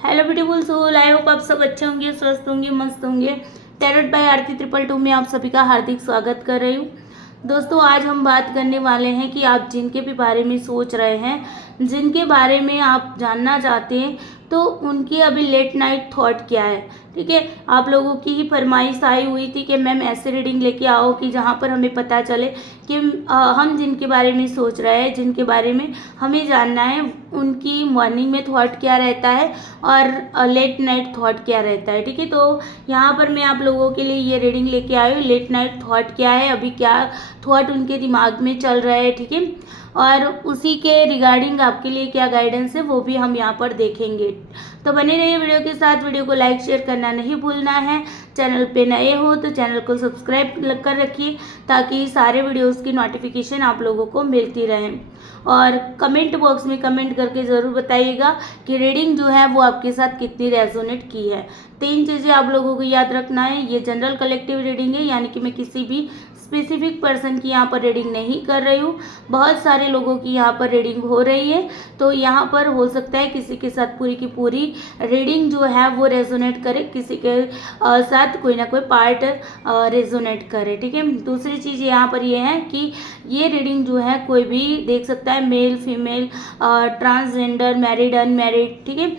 Hello beautiful soul, I hope आप सब अच्छे होंगे, स्वस्थ होंगे, मस्त होंगे। टैरोट बाय आरती 222 में आप सभी का हार्दिक स्वागत कर रही हूँ। दोस्तों, आज हम बात करने वाले हैं कि आप जिनके भी बारे में सोच रहे हैं, जिनके बारे में आप जानना चाहते हैं, तो उनकी अभी लेट नाइट थॉट क्या है। ठीक है, आप लोगों की ही फरमाइश आई हुई थी कि मैम ऐसे रीडिंग लेके आओ कि जहाँ पर हमें पता चले कि हम जिनके बारे में सोच रहे हैं, जिनके बारे में हमें जानना है, उनकी मॉर्निंग में थॉट क्या रहता है और लेट नाइट थॉट क्या रहता है। ठीक है, तो यहाँ पर मैं आप लोगों के लिए ये रीडिंग लेके आई हूँ, लेट नाइट थॉट क्या है, अभी क्या थॉट उनके दिमाग में चल रहा है। ठीक है, और उसी के रिगार्डिंग आपके लिए क्या गाइडेंस है वो भी हम यहाँ पर देखेंगे। तो बने रहिए वीडियो के साथ। वीडियो को लाइक शेयर करना नहीं भूलना है। चैनल पे नए हो तो चैनल को सब्सक्राइब कर रखिए ताकि सारे वीडियोस की नोटिफिकेशन आप लोगों को मिलती रहे। और कमेंट बॉक्स में कमेंट करके ज़रूर बताइएगा कि रीडिंग जो है वो आपके साथ कितनी रेजोनेट की है। 3 चीज़ें आप लोगों को याद रखना है। ये जनरल कलेक्टिव रीडिंग है, यानी कि मैं किसी भी स्पेसिफिक पर्सन की यहाँ पर रीडिंग नहीं कर रही हूँ, बहुत सारे लोगों की यहाँ पर रीडिंग हो रही है। तो यहाँ पर हो सकता है किसी के साथ पूरी की पूरी रीडिंग जो है वो रेजोनेट करे, किसी के साथ कोई ना कोई पार्ट रेजोनेट करे। ठीक है, दूसरी चीज़ यहाँ पर ये है कि ये रीडिंग जो है कोई भी देख सकता है, male female, transgender, married unmarried, ठीक है,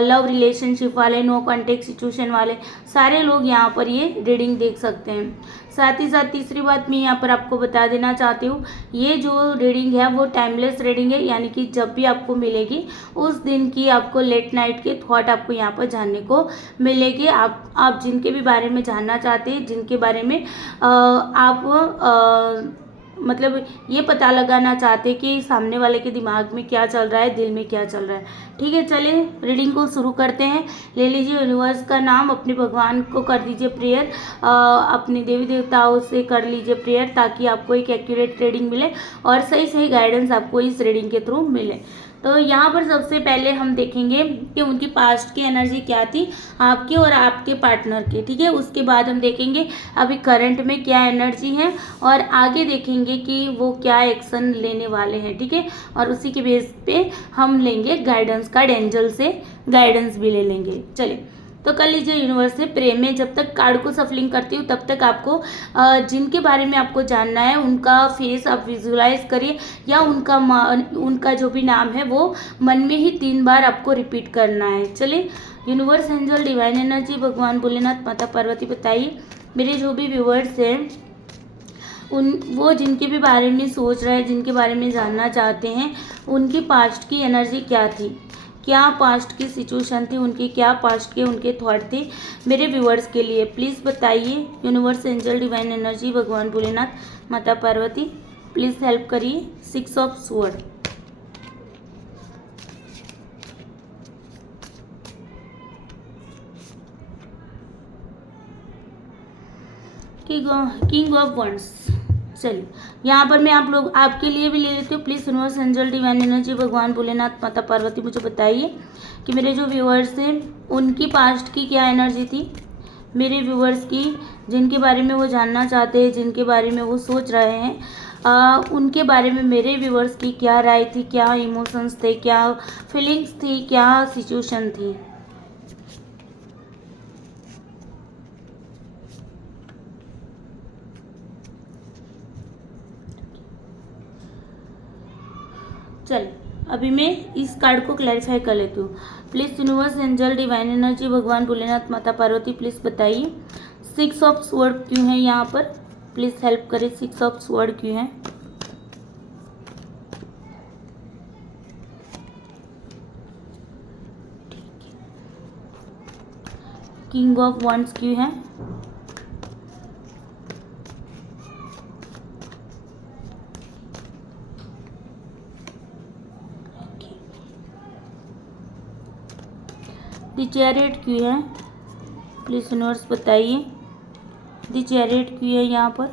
लव रिलेशनशिप वाले, नो कॉन्टेक्ट सिचुएशन वाले सारे लोग यहाँ पर ये रीडिंग देख सकते हैं। साथ ही साथ तीसरी बात मैं यहाँ पर आपको बता देना चाहती हूँ, ये जो रीडिंग है वो टाइमलेस रीडिंग है, यानी कि जब भी आपको मिलेगी उस दिन की आपको लेट नाइट के थॉट आपको यहाँ पर जानने को मिलेगी। आप जिनके भी बारे में जानना चाहते हैं, जिनके बारे में आप मतलब ये पता लगाना चाहते कि सामने वाले के दिमाग में क्या चल रहा है, दिल में क्या चल रहा है। ठीक है, चलिए रीडिंग को शुरू करते हैं। ले लीजिए यूनिवर्स का नाम, अपने भगवान को कर दीजिए प्रेयर, अपने देवी देवताओं से कर लीजिए प्रेयर ताकि आपको एक एक्यूरेट रीडिंग मिले और सही सही गाइडेंस आपको इस रीडिंग के थ्रू मिले। तो यहाँ पर सबसे पहले हम देखेंगे कि उनकी पास्ट की एनर्जी क्या थी, आपके और आपके पार्टनर की। ठीक है, उसके बाद हम देखेंगे अभी करंट में क्या एनर्जी है और आगे देखेंगे कि वो क्या एक्शन लेने वाले हैं। ठीक है, और उसी के बेस पे हम लेंगे गाइडेंस कार्ड, एंजल से गाइडेंस भी ले लेंगे। चलिए, तो कर लीजिए यूनिवर्स से प्रेम में। जब तक कार्ड को सफलिंग करती हूँ तब तक आपको जिनके बारे में आपको जानना है उनका फेस आप विजुलाइज करिए, या उनका जो भी नाम है वो मन में ही 3 बार आपको रिपीट करना है। चलिए, यूनिवर्स, एंजल, डिवाइन एनर्जी, भगवान भोलेनाथ, माता पार्वती, बताइए मेरे जो भी व्यूवर्स हैं वो जिनके भी बारे में सोच रहे हैं, जिनके बारे में जानना चाहते हैं, उनकी पास्ट की एनर्जी क्या थी, क्या पास्ट की सिचुएशन थी उनकी, क्या पास्ट के उनके थॉट थे मेरे व्यूअर्स के लिए। प्लीज़ बताइए यूनिवर्स, एंजल, डिवाइन एनर्जी, भगवान भोलेनाथ, माता पार्वती, प्लीज़ हेल्प करिए। 6 of sword, king of wands. चलिए, यहाँ पर मैं आपके लिए भी ले लेती हूँ। Please universe, angel, divine energy, भगवान भोलेनाथ, माता पार्वती, मुझे बताइए कि मेरे जो व्यूअर्स हैं उनकी पास्ट की क्या एनर्जी थी, मेरे व्यूअर्स की जिनके बारे में वो जानना चाहते हैं, जिनके बारे में वो सोच रहे हैं, उनके बारे में मेरे व्यूअर्स की क्या राय थी, क्या इमोशंस थे, क्या फीलिंग्स थी, क्या सिचुएशन थी। चल, अभी मैं इस कार्ड को क्लैरिफाई कर लेती हूँ। Please universe, angel, divine energy, भगवान भोलेनाथ, माता पार्वती, प्लीज़ बताइए 6 ऑफ स्वॉर्ड क्यों है यहाँ पर। प्लीज़ हेल्प करें, 6 ऑफ स्वॉर्ड क्यों है। किंग ऑफ वंड्स क्यों है। द चैरियट क्यों है। प्लीज यूनिवर्स बताइए द चैरियट क्यों है यहाँ पर।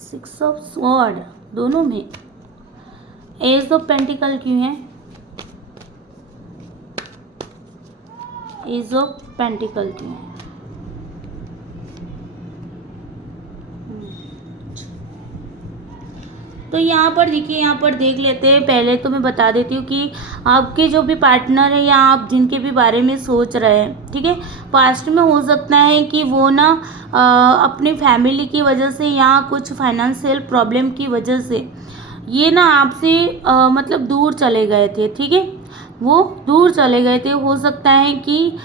सिक्स ऑफ स्वॉर्ड दोनों में। एज ऑफ पेंटिकल क्यों है। एज ऑफ पेंटिकल क्यों है। तो यहाँ पर देखिए, यहाँ पर देख लेते हैं। पहले तो मैं बता देती हूँ कि आपके जो भी पार्टनर है या आप जिनके भी बारे में सोच रहे हैं, ठीक है, पास्ट में हो सकता है कि वो ना अपनी फैमिली की वजह से या कुछ फाइनेंशियल प्रॉब्लम की वजह से ये ना आपसे मतलब दूर चले गए थे, ठीक है, वो दूर चले गए थे। हो सकता है कि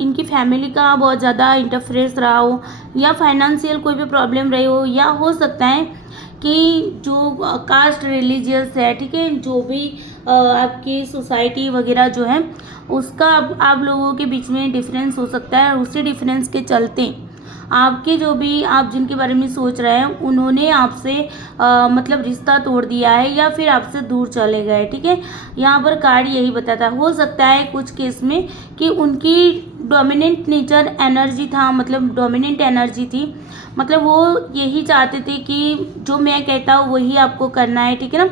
इनकी फैमिली का बहुत ज़्यादा इंटरफेरेंस रहा हो या फाइनेंशियल कोई भी प्रॉब्लम रही हो, या हो सकता है कि जो कास्ट रिलीजियस है, ठीक है, जो भी आपकी सोसाइटी वगैरह जो है उसका आप लोगों के बीच में डिफरेंस हो सकता है, और उसी डिफरेंस के चलते आपके जो भी आप जिनके बारे में सोच रहे हैं उन्होंने आपसे मतलब रिश्ता तोड़ दिया है या फिर आपसे दूर चले गए, ठीक है। यहाँ पर कार्ड यही बताता है। हो सकता है कुछ केस में कि उनकी डोमिनेंट नेचर एनर्जी था, मतलब डोमिनेंट एनर्जी थी, मतलब वो यही चाहते थे कि जो मैं कहता हूँ वही आपको करना है, ठीक है ना।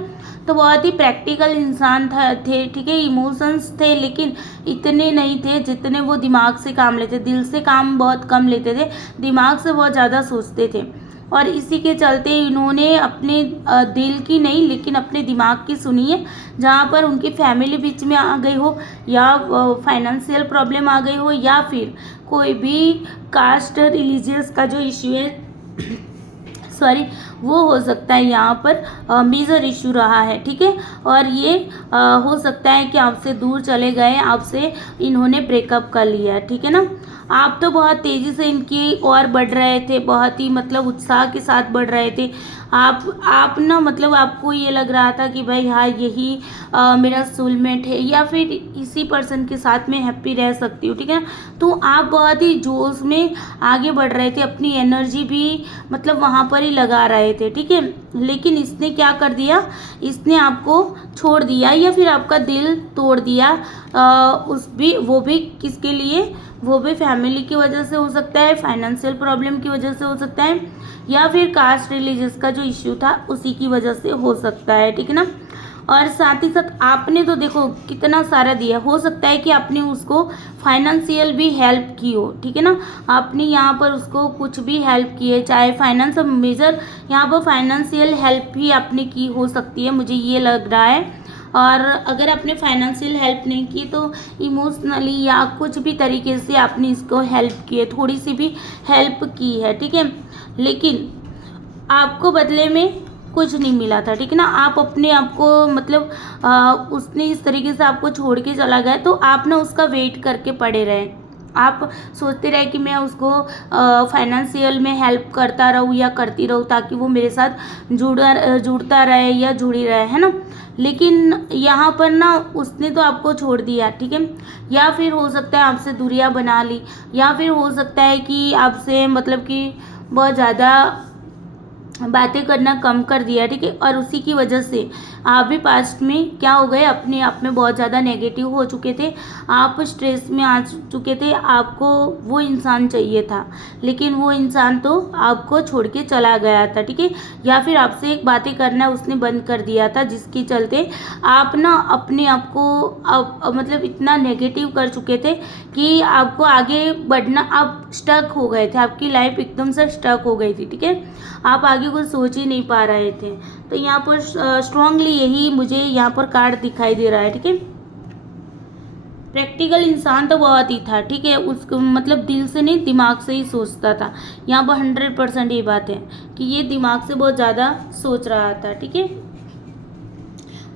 तो बहुत ही प्रैक्टिकल इंसान थे, ठीक है, इमोशंस थे लेकिन इतने नहीं थे जितने वो दिमाग से काम लेते। दिल से काम बहुत कम लेते थे, दिमाग से बहुत ज़्यादा सोचते थे, और इसी के चलते इन्होंने अपने दिल की नहीं लेकिन अपने दिमाग की सुनी है। जहाँ पर उनकी फैमिली बीच में आ गई हो, या फाइनेंशियल प्रॉब्लम आ गई हो, या फिर कोई भी कास्ट रिलीजियस का जो इश्यू है सॉरी, वो हो सकता है यहाँ पर मेजर इशू रहा है, ठीक है। और ये हो सकता है कि आपसे दूर चले गए, आपसे इन्होंने ब्रेकअप कर लिया, ठीक है ना। आप तो बहुत तेज़ी से इनकी और बढ़ रहे थे, बहुत ही मतलब उत्साह के साथ बढ़ रहे थे। आप ना मतलब आपको ये लग रहा था कि भाई हाँ यही मेरा सोलमेट है, या फिर इसी पर्सन के साथ मैं हैप्पी रह सकती हूँ, ठीक है। तो आप बहुत ही जोश में आगे बढ़ रहे थे, अपनी एनर्जी भी मतलब वहाँ पर ही लगा रहे थे, ठीक है। लेकिन इसने क्या कर दिया, इसने आपको छोड़ दिया या फिर आपका दिल तोड़ दिया। वो भी किसके लिए, वो भी फैमिली की वजह से हो सकता है, फाइनेंशियल प्रॉब्लम की वजह से हो सकता है, या फिर कास्ट रिलीजियस का जो इश्यू था उसी की वजह से हो सकता है, ठीक है ना। और साथ ही साथ आपने तो देखो कितना सारा दिया, हो सकता है कि आपने उसको फाइनेंशियल भी हेल्प की हो, ठीक है ना। आपने यहाँ पर उसको कुछ भी हेल्प की है, चाहे फाइनेंस मेजर यहाँ पर फाइनेंशियल हेल्प भी आपने की हो सकती है, मुझे ये लग रहा है। और अगर आपने फाइनेंशियल हेल्प नहीं की तो इमोशनली या कुछ भी तरीके से आपने इसको हेल्प की है, थोड़ी सी भी हेल्प की है, ठीक है। लेकिन आपको बदले में कुछ नहीं मिला था, ठीक है ना। आप अपने आप को मतलब उसने इस तरीके से आपको छोड़ के चला गया, तो आप ना उसका वेट करके पड़े रहे। आप सोचते रहे कि मैं उसको फाइनेंशियल में हेल्प करता रहूँ या करती रहूँ ताकि वो मेरे साथ जुड़ता रहे या जुड़ी रहे, है ना। लेकिन यहाँ पर ना उसने तो आपको छोड़ दिया, ठीक है। या फिर हो सकता है आपसे दूरियां बना ली, या फिर हो सकता है कि आपसे मतलब कि बहुत ज़्यादा बातें करना कम कर दिया, ठीक है। और उसी की वजह से आप भी पास्ट में क्या हो गए, अपने आप में बहुत ज़्यादा नेगेटिव हो चुके थे, आप स्ट्रेस में आ चुके थे। आपको वो इंसान चाहिए था लेकिन वो इंसान तो आपको छोड़ के चला गया था, ठीक है। या फिर आपसे एक बातें करना उसने बंद कर दिया था, जिसके चलते आप ना अपने आप को मतलब इतना नेगेटिव कर चुके थे कि आपको आगे बढ़ना, आप स्टक हो गए थे, आपकी लाइफ एकदम से स्टक हो गई थी, ठीक है। आप आगे कुछ सोच ही नहीं पा रहे थे। तो यहाँ पर स्ट्रांगली यही मुझे यहाँ पर कार्ड दिखाई दे रहा है, ठीक है। प्रैक्टिकल इंसान तो बहुत ही था, ठीक है, उसको मतलब दिल से नहीं दिमाग से ही सोचता था। यहाँ पर 100% ये बात है कि ये दिमाग से बहुत ज़्यादा सोच रहा था, ठीक है।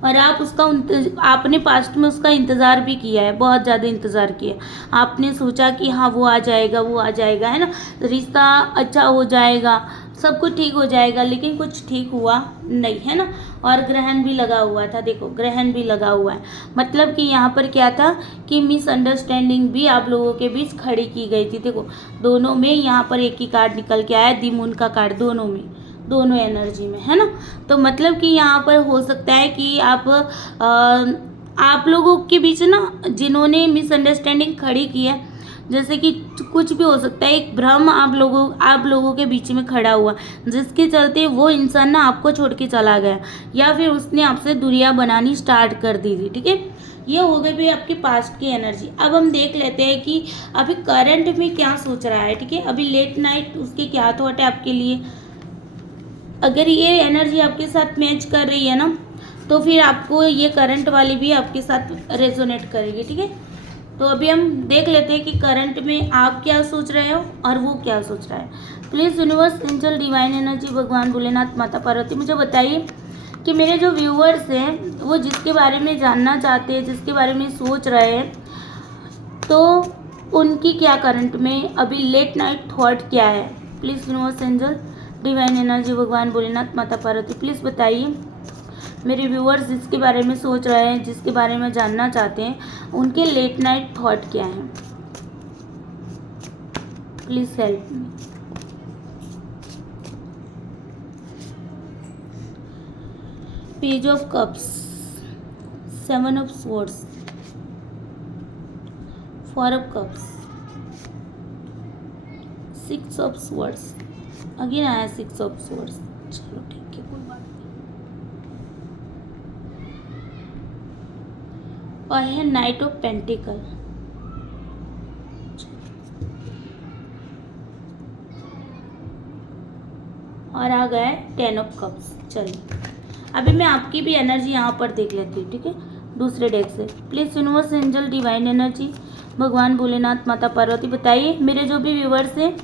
और आपने पास्ट में उसका इंतज़ार भी किया है, बहुत ज़्यादा इंतज़ार किया। आपने सोचा कि हाँ वो आ जाएगा, वो आ जाएगा, है ना, रिश्ता अच्छा हो जाएगा, सब कुछ ठीक हो जाएगा, लेकिन कुछ ठीक हुआ नहीं, है ना। और ग्रहण भी लगा हुआ था, देखो ग्रहण भी लगा हुआ है, मतलब कि यहाँ पर क्या था कि मिसअंडरस्टैंडिंग भी आप लोगों के बीच खड़ी की गई थी। देखो दोनों में यहाँ पर एक ही कार्ड निकल के आया, दी मून का कार्ड, दोनों में, दोनों एनर्जी में, है ना। तो मतलब कि यहाँ पर हो सकता है कि आप लोगों के बीच ना जिन्होंने मिसअंडरस्टैंडिंग खड़ी की है, जैसे कि कुछ भी हो सकता है, एक भ्रम आप लोगों के बीच में खड़ा हुआ, जिसके चलते वो इंसान ना आपको छोड़ के चला गया, या फिर उसने आपसे दूरियां बनानी स्टार्ट कर दी थी, ठीक है। ये हो गई भाई आपके पास्ट की एनर्जी। अब हम देख लेते हैं कि अभी करंट में क्या सोच रहा है, ठीक है। अभी लेट नाइट उसके क्या थॉट है आपके लिए। अगर ये एनर्जी आपके साथ मैच कर रही है ना, तो फिर आपको ये करंट वाली भी आपके साथ रेजोनेट करेगी, ठीक है। तो अभी हम देख लेते हैं कि करंट में आप क्या सोच रहे हो और वो क्या सोच रहा है। Please universe, angel, divine energy, भगवान भोलेनाथ, माता पार्वती, मुझे बताइए कि मेरे जो व्यूअर्स हैं वो जिसके बारे में जानना चाहते हैं, जिसके बारे में सोच रहे हैं, तो उनकी क्या करंट में अभी लेट नाइट थॉट क्या है। Please universe, angel, divine energy, भगवान भोलेनाथ, माता पार्वती, प्लीज़ बताइए मेरे व्यूअर्स जिसके बारे में सोच रहे हैं, जिसके बारे में जानना चाहते हैं, उनके लेट नाइट थॉट क्या हैं। Please help me. Page of cups, 7 of swords, 4 of cups, 6 of swords, again आया 6 ऑफ स्वॉर्ड्स। चलो ठीक है, कोई बात नहीं। और है नाइट ऑफ पेंटिकल, और आ गया है 10 ऑफ कप्स। चलिए अभी मैं आपकी भी एनर्जी यहाँ पर देख लेती हूँ, ठीक है, दूसरे डेक से। Please universe, angel, divine energy, भगवान भोलेनाथ, माता पार्वती, बताइए मेरे जो भी व्यूवर्स हैं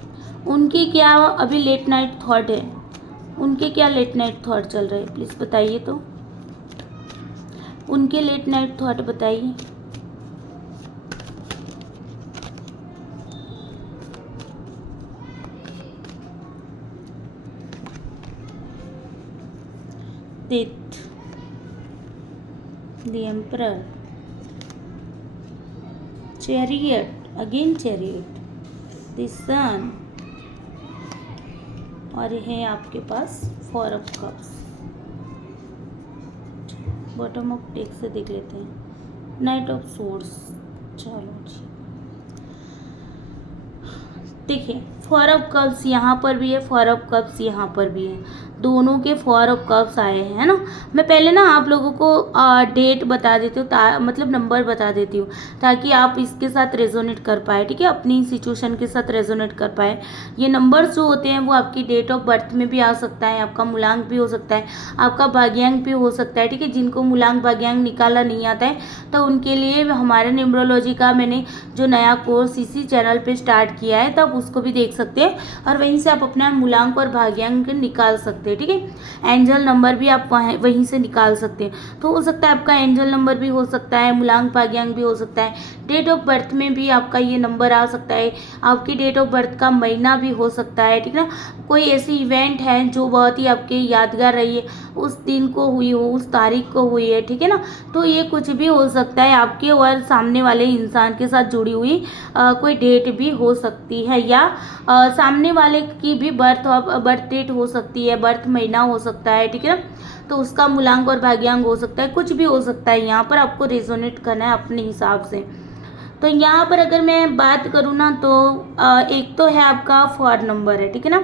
उनकी क्या अभी लेट नाइट थॉट है, उनके क्या लेट नाइट थॉट चल रहे हैं। प्लीज़ बताइए, तो उनके लेट नाइट थॉट बताइए। Death, the emperor, chariot, again chariot, the sun, और है आपके पास 4 of cups. Bottom of deck से देख लेते हैं, नाइट ऑफ सोर्स। चलो जी, देखिए 4 ऑफ कप्स यहाँ पर भी है, 4 ऑफ कप्स यहाँ पर भी है, दोनों के 4 ऑफ कप्स आए हैं, है ना। मैं पहले ना आप लोगों को डेट बता देती हूँ, मतलब नंबर बता देती हूँ, ताकि आप इसके साथ रेजोनेट कर पाए, ठीक है, अपनी सिचुएशन के साथ रेजोनेट कर पाए। ये नंबर्स जो होते हैं वो आपकी डेट ऑफ बर्थ में भी आ सकता है, आपका मूलांक भी हो सकता है, आपका भाग्यांक भी हो सकता है, ठीक है। जिनको मूलांक भाग्यांक निकाला नहीं आता है तो उनके लिए हमारे न्यूमरोलॉजी का मैंने जो नया कोर्स इसी चैनल पर स्टार्ट किया है, तब उसको भी देख सकते हैं और वहीं से आप अपना मूलांक और भाग्यांक निकाल सकते हैं, ठीक है। एंजल नंबर भी आप वहीं से निकाल सकते हैं। तो हो सकता है आपका एंजल नंबर भी हो सकता है, मूलांक भाग्यांक भी हो सकता है, डेट ऑफ बर्थ में भी आपका ये नंबर आ सकता है, आपकी डेट ऑफ बर्थ का महीना भी हो सकता है, ठीक है ना। कोई ऐसी इवेंट है जो बहुत ही आपके यादगार रही है, उस दिन को हुई हो, उस तारीख को हुई है, ठीक है ना। तो ये कुछ भी हो सकता है, आपके और सामने वाले इंसान के साथ जुड़ी हुई कोई डेट भी हो सकती है, या सामने वाले की भी बर्थ डेट हो सकती है, बर्थ महीना हो सकता है, ठीक है ना। तो उसका मूलांक और भाग्यांक हो सकता है, कुछ भी हो सकता है। यहाँ पर आपको रेजोनेट करना है अपने हिसाब से। तो यहाँ पर अगर मैं बात करूँ ना, तो एक तो है आपका 4 नंबर है, ठीक है ना,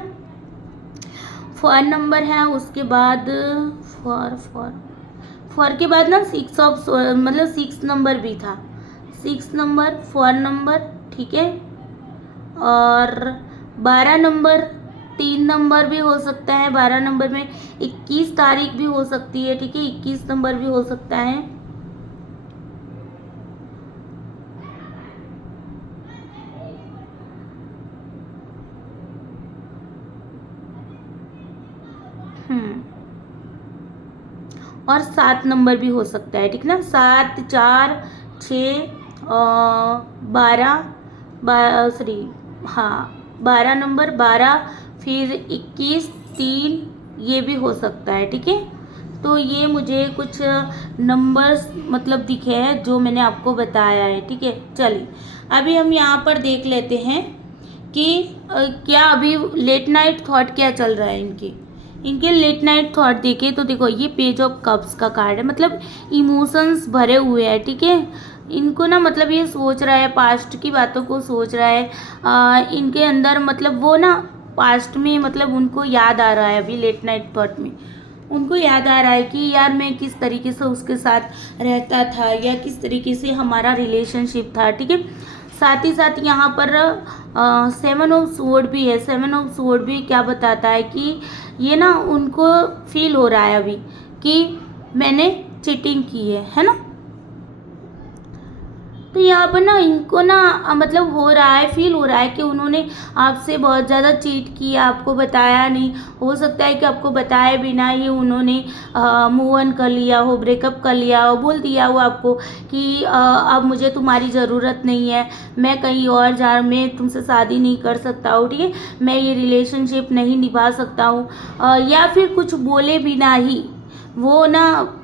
4 नंबर है। उसके बाद 4 के बाद ना 6 ऑफ, मतलब 6 नंबर भी था, 6 नंबर, 4 नंबर, ठीक है, और 12 नंबर, 3 नंबर भी हो सकता है। 12 नंबर में 21 तारीख भी हो सकती है, ठीक है, 21 नंबर भी हो सकता है। और 7 नंबर भी हो सकता है, ठीक ना, 7, 4, 6, 12, सॉरी, हाँ 12 नंबर, 12, फिर 21, 3, ये भी हो सकता है, ठीक है। तो ये मुझे कुछ नंबर्स मतलब दिखे हैं जो मैंने आपको बताया है, ठीक है। चलिए अभी हम यहाँ पर देख लेते हैं कि क्या अभी लेट नाइट थॉट क्या चल रहा है इनके लेट नाइट थॉट देखे तो देखो, ये पेज ऑफ कप्स का कार्ड है, मतलब इमोशंस भरे हुए हैं, ठीक है। इनको ना मतलब ये सोच रहा है, पास्ट की बातों को सोच रहा है, इनके अंदर मतलब वो ना पास्ट में मतलब उनको याद आ रहा है, अभी लेट नाइट थॉट में उनको याद आ रहा है कि यार मैं किस तरीके से उसके साथ रहता था, या किस तरीके से हमारा रिलेशनशिप था, ठीक है। साथ ही साथ यहाँ पर 7 ऑफ स्वॉर्ड भी है। 7 ऑफ स्वॉर्ड भी क्या बताता है कि ये ना उनको फील हो रहा है अभी कि मैंने चीटिंग की है ना। तो यहाँ पर ना इनको ना मतलब हो रहा है, फील हो रहा है कि उन्होंने आपसे बहुत ज़्यादा चीट किया, आपको बताया नहीं। हो सकता है कि आपको बताए बिना ही उन्होंने मूव ऑन कर लिया हो, ब्रेकअप कर लिया हो, बोल दिया हो आपको कि अब मुझे तुम्हारी ज़रूरत नहीं है, मैं कहीं और मैं तुमसे शादी नहीं कर सकता हूँ, ठीक है, मैं ये रिलेशनशिप नहीं निभा सकता हूँ, या फिर कुछ बोले बिना ही वो ना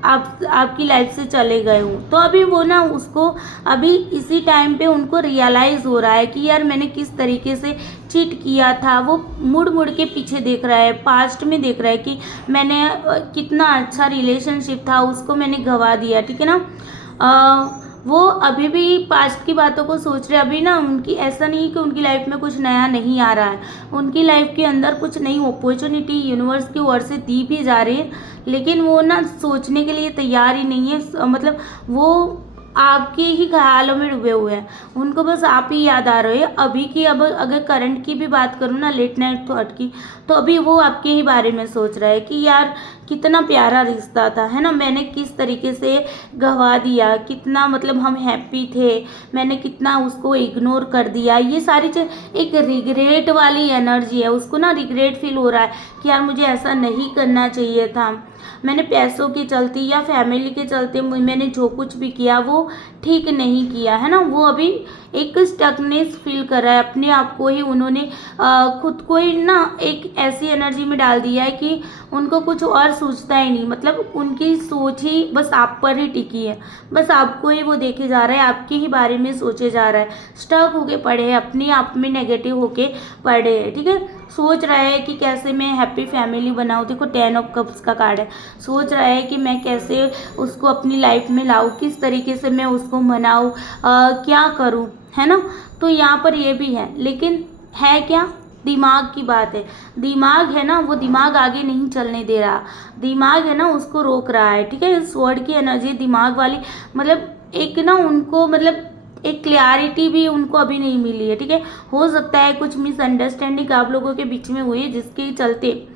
आपकी लाइफ से चले गए हो। तो अभी वो ना उसको अभी इसी टाइम पे उनको रियलाइज़ हो रहा है कि यार मैंने किस तरीके से चीट किया था। वो मुड़ मुड़ के पीछे देख रहा है, पास्ट में देख रहा है कि मैंने कितना अच्छा रिलेशनशिप था, उसको मैंने गंवा दिया, ठीक है ना। वो अभी भी पास्ट की बातों को सोच रहे। अभी ना उनकी ऐसा नहीं कि उनकी लाइफ में कुछ नया नहीं आ रहा है, उनकी लाइफ के अंदर कुछ नई अपॉर्चुनिटी यूनिवर्स की ओर से दी भी जा रही है, लेकिन वो ना सोचने के लिए तैयार ही नहीं है। मतलब वो आपके ही ख्यालों में डूबे हुए हैं, उनको बस आप ही याद आ रहे हैं अभी की। अब अगर करंट की भी बात करूँ ना, लेट नाइट थॉट की, तो अभी वो आपके ही बारे में सोच रहा है कि यार कितना प्यारा रिश्ता था, है ना, मैंने किस तरीके से गंवा दिया, कितना मतलब हम हैप्पी थे, मैंने कितना उसको इग्नोर कर दिया। ये सारी चीज़ एक रिग्रेट वाली एनर्जी है, उसको ना रिग्रेट फील हो रहा है कि यार मुझे ऐसा नहीं करना चाहिए था, मैंने पैसों के चलते या फैमिली के चलते मैंने जो कुछ भी किया वो ठीक नहीं किया, है ना। वो अभी एक स्टकनेस फील कर रहा है अपने आप को ही। उन्होंने खुद को ही ना एक ऐसी एनर्जी में डाल दिया है कि उनको कुछ और सोचता ही नहीं, मतलब उनकी सोच ही बस आप पर ही टिकी है, बस आपको ही वो देखे जा रहा है, आपके ही बारे में सोचे जा रहा है, स्टक होके पड़े हैं, अपने आप में नेगेटिव होके पड़े हैं, ठीक है। सोच रहा है कि कैसे मैं हैप्पी फैमिली बनाऊँ। देखो 10 ऑफ कप्स का कार्ड है। सोच रहा है कि मैं कैसे उसको अपनी लाइफ में लाऊँ, किस तरीके से मैं उसको मनाऊँ, क्या करूँ, है ना। तो यहाँ पर ये भी है, लेकिन है क्या, दिमाग की बात है। दिमाग है ना, वो दिमाग आगे नहीं चलने दे रहा, दिमाग है ना उसको रोक रहा है, ठीक है। स्वॉर्ड की एनर्जी दिमाग वाली, मतलब एक ना उनको मतलब एक क्लैरिटी भी उनको अभी नहीं मिली है, ठीक है। हो सकता है कुछ मिसअंडरस्टैंडिंग आप लोगों के बीच में हुई, जिसके चलते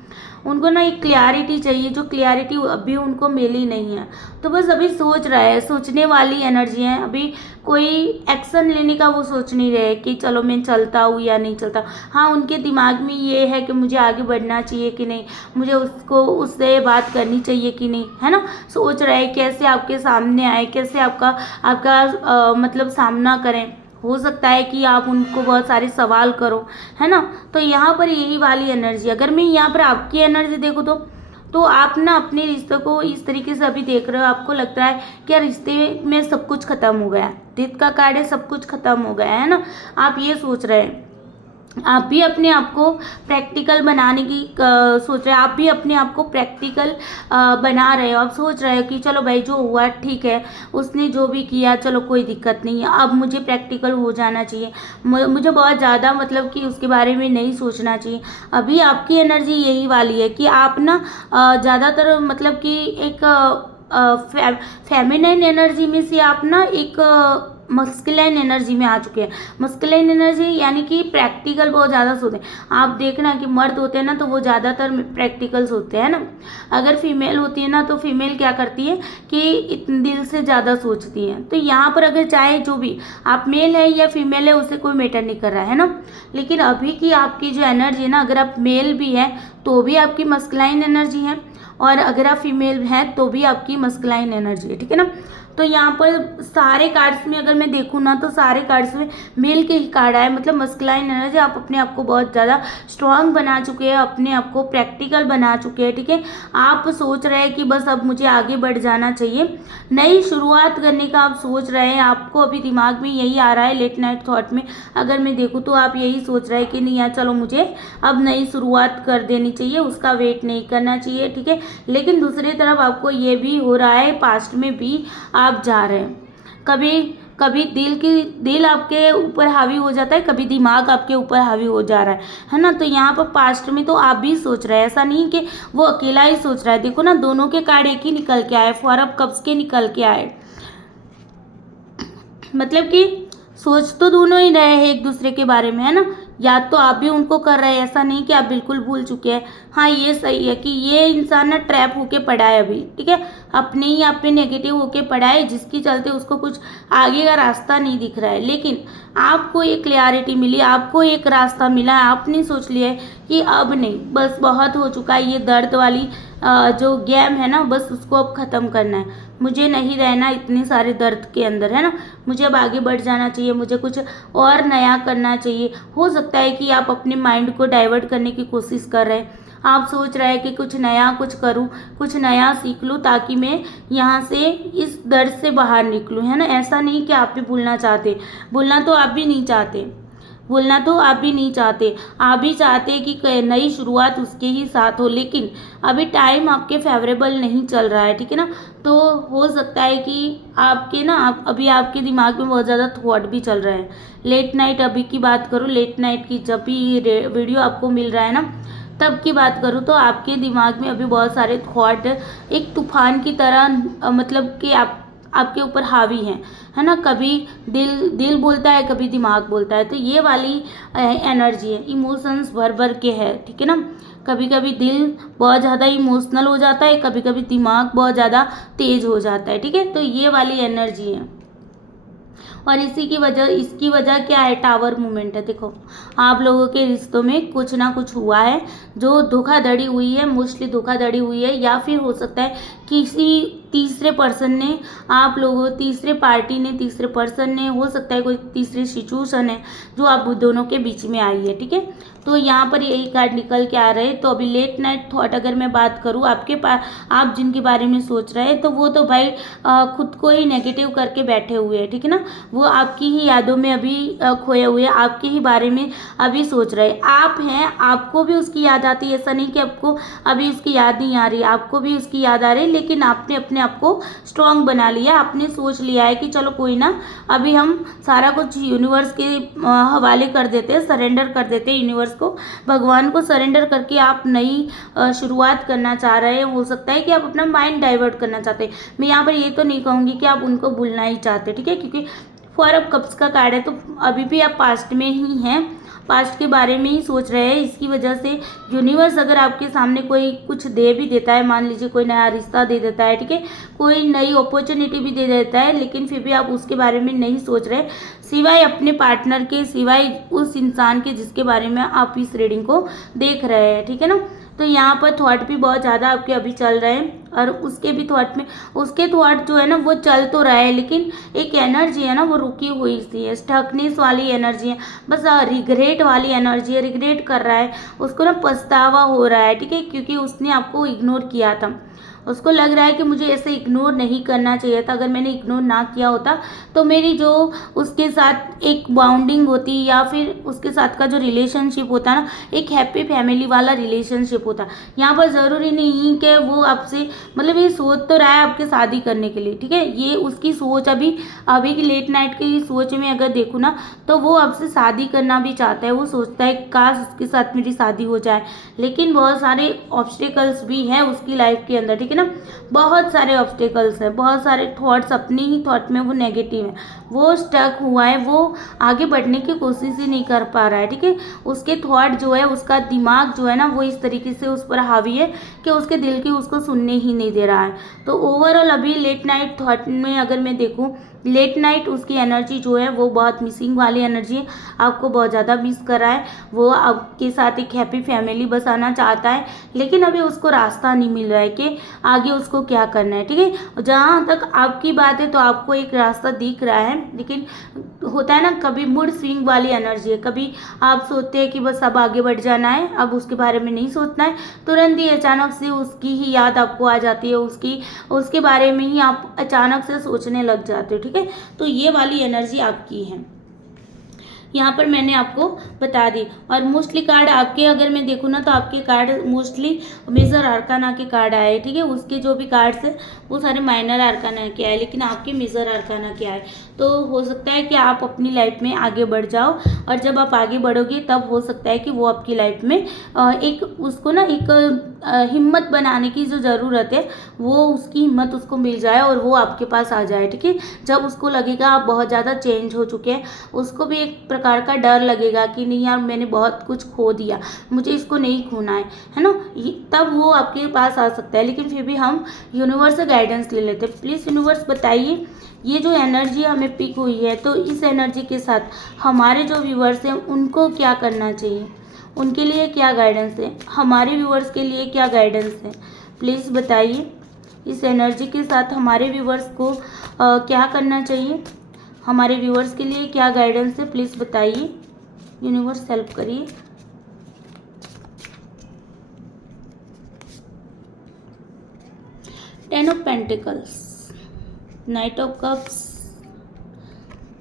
उनको ना एक क्लैरिटी चाहिए, जो क्लैरिटी अभी उनको मिली नहीं है। तो बस अभी सोच रहा है, सोचने वाली एनर्जी है। अभी कोई एक्शन लेने का वो सोच नहीं रहे कि चलो मैं चलता हूँ या नहीं चलता। हाँ, उनके दिमाग में ये है कि मुझे आगे बढ़ना चाहिए कि नहीं, मुझे उससे बात करनी चाहिए कि नहीं, है ना। सोच रहे हैं कैसे आपके सामने आए, कैसे आपका मतलब सामना करें। हो सकता है कि आप उनको बहुत सारे सवाल करो, है ना। तो यहाँ पर यही वाली एनर्जी, अगर मैं यहाँ पर आपकी एनर्जी देखूँ तो आप ना अपने रिश्ते को इस तरीके से अभी देख रहे हो, आपको लगता है कि यार रिश्ते में सब कुछ खत्म हो गया, डेथ का कार्ड है, सब कुछ खत्म हो गया है ना। आप ये सोच रहे हैं, आप भी अपने आप को प्रैक्टिकल बनाने की सोच रहे हैं, आप भी अपने आप को प्रैक्टिकल बना रहे हो। आप सोच रहे हो कि चलो भाई जो हुआ ठीक है, उसने जो भी किया चलो कोई दिक्कत नहीं है, अब मुझे प्रैक्टिकल हो जाना चाहिए, मुझे बहुत ज़्यादा मतलब कि उसके बारे में नहीं सोचना चाहिए। अभी आपकी एनर्जी यही वाली है कि आप ना ज़्यादातर मतलब कि एक फेमिनाइन एनर्जी में से आप ना एक मस्कुलाइन एनर्जी में आ चुके हैं। मस्कुलाइन एनर्जी यानी कि प्रैक्टिकल बहुत ज़्यादा सोते हैं। आप देखना कि मर्द होते हैं ना तो वो ज़्यादातर प्रैक्टिकल्स होते हैं ना। अगर फीमेल होती है ना तो फीमेल क्या करती है कि दिल से ज़्यादा सोचती है। तो यहाँ पर अगर चाहे जो भी आप मेल है या फीमेल है उससे कोई मैटर नहीं कर रहा है ना। लेकिन अभी की आपकी जो एनर्जी है ना, अगर आप मेल भी है तो भी आपकी मस्कुलाइन एनर्जी है, और अगर आप फीमेल हैं तो भी आपकी मस्कुलाइन एनर्जी है, ठीक है ना। तो यहाँ पर सारे कार्ड्स में अगर मैं देखूँ ना तो सारे कार्ड्स में मेल के ही कार्ड आए, मतलब मस्कुलाइन एनर्जी। आप अपने आप को बहुत ज़्यादा स्ट्रांग बना चुके हैं, अपने आप को प्रैक्टिकल बना चुके हैं, ठीक है। आप सोच रहे हैं कि बस अब मुझे आगे बढ़ जाना चाहिए, नई शुरुआत करने का आप सोच रहे हैं। आपको अभी दिमाग में यही आ रहा है, लेट नाइट थॉट में अगर मैं देखूँ तो आप यही सोच रहे हैं कि नहीं यार चलो मुझे अब नई शुरुआत कर देनी चाहिए, उसका वेट नहीं करना चाहिए, ठीक है। लेकिन दूसरी तरफ आपको ये भी हो रहा है, पास्ट में भी आप जा रहे हैं, कभी कभी दिल आपके ऊपर हावी हो जाता है, कभी दिमाग आपके ऊपर हावी हो जा रहा है ना। तो यहाँ पर पास्ट में तो आप भी सोच रहे हैं, ऐसा नहीं कि वो अकेला ही सोच रहा है। देखो ना दोनों के कार्ड एक ही निकल के आए, 4 ऑफ कप्स के निकल के आए, मतलब कि सोच तो दोनों ही रहे हैं एक दूसरे के बारे में, है ना। याद तो आप भी उनको कर रहे हैं, ऐसा नहीं कि आप बिल्कुल भूल चुके हैं। हाँ, ये सही है कि ये इंसान ना ट्रैप होके पड़ा है अभी, ठीक है, अपने ही आप पे नेगेटिव होके पड़ा है, जिसकी चलते उसको कुछ आगे का रास्ता नहीं दिख रहा है। लेकिन आपको एक क्लैरिटी मिली, आपको एक रास्ता मिला, आपने सोच लिया है कि अब नहीं, बस बहुत हो चुका है, ये दर्द वाली जो गेम है ना, बस उसको अब ख़त्म करना है। मुझे नहीं रहना इतने सारे दर्द के अंदर, है ना। मुझे अब आगे बढ़ जाना चाहिए, मुझे कुछ और नया करना चाहिए। हो सकता है कि आप अपने माइंड को डाइवर्ट करने की कोशिश कर रहे हैं, आप सोच रहे हैं कि कुछ नया कुछ करूं, कुछ नया सीख लूं, ताकि मैं यहाँ से इस दर्द से बाहर निकलूं, है ना। ऐसा नहीं कि आप भी भूलना चाहते, भूलना तो आप भी नहीं चाहते, भूलना तो आप भी नहीं चाहते, आप भी चाहते कि नई शुरुआत उसके ही साथ हो। लेकिन अभी टाइम आपके फेवरेबल नहीं चल रहा है, ठीक है ना। तो हो सकता है कि आपके ना अभी आपके दिमाग में बहुत ज़्यादा थॉट भी चल रहे हैं। लेट नाइट, अभी की बात करूँ, लेट नाइट की जब भी वीडियो आपको मिल रहा है ना, तब की बात करूँ तो आपके दिमाग में अभी बहुत सारे थॉट एक तूफान की तरह मतलब कि आपके ऊपर हावी हैं, है ना। कभी दिल बोलता है, कभी दिमाग बोलता है। तो ये वाली एनर्जी है, इमोशंस भर भर के है, ठीक है ना। कभी कभी दिल बहुत ज़्यादा इमोशनल हो जाता है, कभी कभी दिमाग बहुत ज़्यादा तेज हो जाता है, ठीक है। तो ये वाली एनर्जी है, और इसकी वजह क्या है, टावर मूवमेंट है। देखो, आप लोगों के रिश्तों में कुछ ना कुछ हुआ है, जो धोखाधड़ी हुई है, मोस्टली धोखाधड़ी हुई है, या फिर हो सकता है किसी तीसरे पर्सन ने, आप लोगों तीसरे पार्टी ने, तीसरे पर्सन ने, हो सकता है कोई तीसरी सिचुएशन है जो आप दोनों के बीच में आई है, ठीक है। तो यहाँ पर यही कार्ड निकल के आ रहे हैं। तो अभी लेट नाइट थॉट अगर मैं बात करूँ, आपके पास आप जिनके बारे में सोच रहे हैं, तो वो तो भाई खुद को ही नेगेटिव करके बैठे हुए हैं, ठीक है ना। वो आपकी ही यादों में अभी खोए हुए, आपके ही बारे में अभी सोच रहे आप हैं। आपको भी उसकी याद आती है, ऐसा नहीं कि आपको अभी उसकी याद नहीं आ रही, आपको भी उसकी याद आ रही है। लेकिन आपने अपने आप को स्ट्रांग बना लिया, आपने सोच लिया है कि चलो कोई ना, अभी हम सारा कुछ यूनिवर्स के हवाले कर देते हैं, सरेंडर कर देते हैं यूनिवर्स को, भगवान को सरेंडर करके आप नई शुरुआत करना चाह रहे हैं। हो सकता है कि आप अपना माइंड डाइवर्ट करना चाहते हैं। मैं यहाँ पर ये तो नहीं कहूँगी कि आप उनको भूलना ही चाहते, ठीक है, क्योंकि 4 ऑफ कप्स का कार्ड है, तो अभी भी आप पास्ट में ही हैं, पास्ट के बारे में ही सोच रहे हैं। इसकी वजह से यूनिवर्स अगर आपके सामने कोई कुछ दे भी देता है, मान लीजिए कोई नया रिश्ता दे देता है, ठीक है, कोई नई अपॉर्चुनिटी भी दे देता है, लेकिन फिर भी आप उसके बारे में नहीं सोच रहे, सिवाय अपने पार्टनर के, सिवाय उस इंसान के जिसके बारे में आप इस रीडिंग को देख रहे हैं, ठीक है ना। तो यहाँ पर थॉट भी बहुत ज़्यादा आपके अभी चल रहे हैं, और उसके भी थॉट में, उसके थॉट जो है ना वो चल तो रहा है, लेकिन एक एनर्जी है ना वो रुकी हुई सी है, स्टकनेस वाली एनर्जी है, बस रिग्रेट वाली एनर्जी है, रिग्रेट कर रहा है, उसको ना पछतावा हो रहा है, ठीक है, क्योंकि उसने आपको इग्नोर किया था। उसको लग रहा है कि मुझे ऐसे इग्नोर नहीं करना चाहिए था, अगर मैंने इग्नोर ना किया होता तो मेरी जो उसके साथ एक बाउंडिंग होती, या फिर उसके साथ का जो रिलेशनशिप होता ना, एक हैप्पी फैमिली वाला रिलेशनशिप होता। यहाँ पर ज़रूरी नहीं कि वो आपसे, मतलब ये सोच तो रहा है आपके शादी करने के लिए, ठीक है, ये उसकी सोच अभी की लेट नाइट की सोच में अगर देखूँ ना, तो वो आपसे शादी करना भी चाहता है, वो सोचता है काश उसके साथ मेरी शादी हो जाए। लेकिन बहुत सारे ऑब्स्टिकल्स भी हैं उसकी लाइफ के अंदर, ठीक है ना, बहुत सारे ऑब्स्टिकल्स हैं, बहुत सारे थॉट्स अपने ही थॉट में वो नेगेटिव है, वो स्टक हुआ है, वो आगे बढ़ने की कोशिश ही नहीं कर पा रहा है, ठीक है। उसके थॉट जो है, उसका दिमाग जो है ना, वो इस तरीके से उस पर हावी है कि उसके दिल की उसको सुनने ही नहीं दे रहा है। तो ओवरऑल अभी लेट नाइट थॉट में अगर मैं देखूँ, लेट नाइट उसकी एनर्जी जो है वो बहुत मिसिंग वाली एनर्जी है, आपको बहुत ज़्यादा मिस कर रहा है, वो आपके साथ एक हैप्पी फैमिली बसाना चाहता है, लेकिन अभी उसको रास्ता नहीं मिल रहा है कि आगे उसको क्या करना है, ठीक है। जहाँ तक आपकी बात है तो आपको एक रास्ता दिख रहा है, लेकिन होता है ना कभी मूड स्विंग वाली एनर्जी है, कभी आप सोचते हैं कि बस अब आगे बढ़ जाना है, अब उसके बारे में नहीं सोचना है, तुरंत ही अचानक से उसकी ही याद आपको आ जाती है, उसके बारे में ही आप अचानक से सोचने लग जाते हो, ठीक है। तो ये वाली एनर्जी आपकी है। यहाँ पर मैंने आपको बता दी। और मोस्टली कार्ड आपके अगर मैं देखूँ ना तो आपके कार्ड मोस्टली मेजर आर्काना के कार्ड आए, ठीक है। उसके जो भी कार्ड्स है वो सारे माइनर आर्काना के आए, लेकिन आपके मेजर आर्काना के आए। तो हो सकता है कि आप अपनी लाइफ में आगे बढ़ जाओ, और जब आप आगे बढ़ोगे तब हो सकता है कि वो आपकी लाइफ में एक उसको ना एक हिम्मत बनाने की जो ज़रूरत है वो उसकी हिम्मत उसको मिल जाए और वो आपके पास आ जाए, ठीक है। जब उसको लगेगा आप बहुत ज़्यादा चेंज हो चुके हैं, उसको भी एक प्रकार का डर लगेगा कि नहीं यार मैंने बहुत कुछ खो दिया, मुझे इसको नहीं खोना है ना, तब वो आपके पास आ सकता है। लेकिन फिर भी हम यूनिवर्स से गाइडेंस ले लेते हैं। प्लीज़ यूनिवर्स बताइए, ये जो एनर्जी हमें पिक हुई है तो इस एनर्जी के साथ हमारे जो व्यूवर्स हैं उनको क्या करना चाहिए, उनके लिए क्या गाइडेंस है, हमारे व्यूवर्स के लिए क्या गाइडेंस है, प्लीज़ बताइए। इस एनर्जी के साथ हमारे व्यूवर्स को क्या करना चाहिए, हमारे व्यूवर्स के लिए क्या गाइडेंस है, प्लीज़ बताइए। यूनिवर्स हेल्प करिए। Ten of pentacles, night of cups,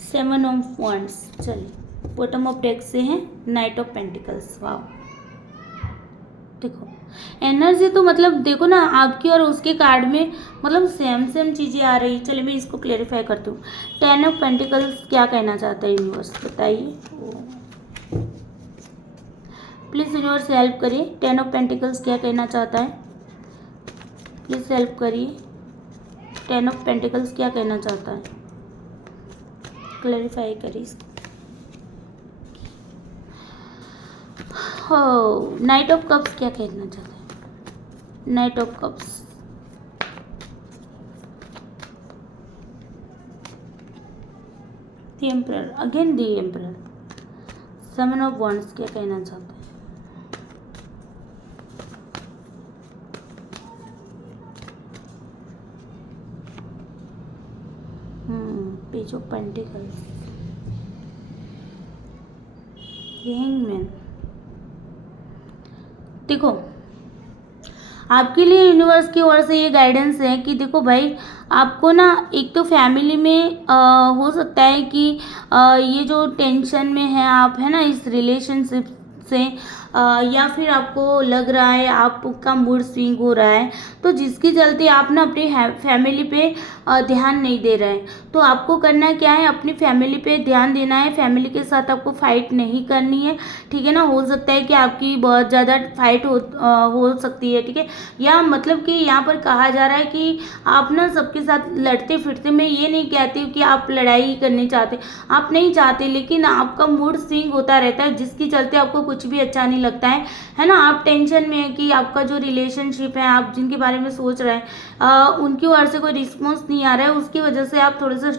seven of wands. चलिए बॉटम ऑफ डेक से हैं नाइट ऑफ पेंटिकल्स। वाओ, देखो एनर्जी तो मतलब देखो ना आपकी और उसके कार्ड में मतलब सेम सेम चीज़ें आ रही। चलिए मैं इसको क्लेरिफाई करती हूँ। टेन ऑफ पेंटिकल्स क्या कहना चाहता है यूनिवर्स, बताइए प्लीज़। यूनिवर्स हेल्प करिए। टेन ऑफ पेंटिकल्स क्या कहना चाहता है, प्लीज़ हेल्प करिए। टेन ऑफ पेंटिकल्स क्या कहना चाहता है, क्लैरिफाई करिए। हो नाइट ऑफ कप्स क्या कहना चाहता है, night of cups. The emperor, again the emperor. Seven of wands क्या कहना चाहता है, पेज ऑफ पेंटिकल्स, ये हैंगमैन। देखो आपके लिए यूनिवर्स की ओर से ये गाइडेंस है कि देखो भाई आपको ना एक तो फैमिली में हो सकता है कि ये जो टेंशन में है आप, है ना, इस रिलेशनशिप से या फिर आपको लग रहा है आपका मूड स्विंग हो रहा है, तो जिसकी चलते आप ना अपनी फैमिली पे ध्यान नहीं दे रहे हैं। तो आपको करना क्या है, अपनी फैमिली पे ध्यान देना है। फैमिली के साथ आपको फाइट नहीं करनी है, ठीक है ना। हो सकता है कि आपकी बहुत ज़्यादा फाइट हो सकती है, ठीक है। या मतलब कि यहाँ पर कहा जा रहा है कि आप ना सबके साथ लड़ते फिरते, मैं ये नहीं कहती हूँ कि आप लड़ाई करनी चाहते, आप नहीं चाहते, लेकिन आपका मूड स्विंग होता रहता है जिसकी चलते आपको कुछ भी अच्छा नहीं लगता है ना। आप टेंशन में है कि आपका जो रिलेशनशिप है, आप जिनके बारे में सोच रहे हैं उनकी ओर से कोई रिस्पॉन्स नहीं आ रहा है, उसकी वजह से आप थोड़े से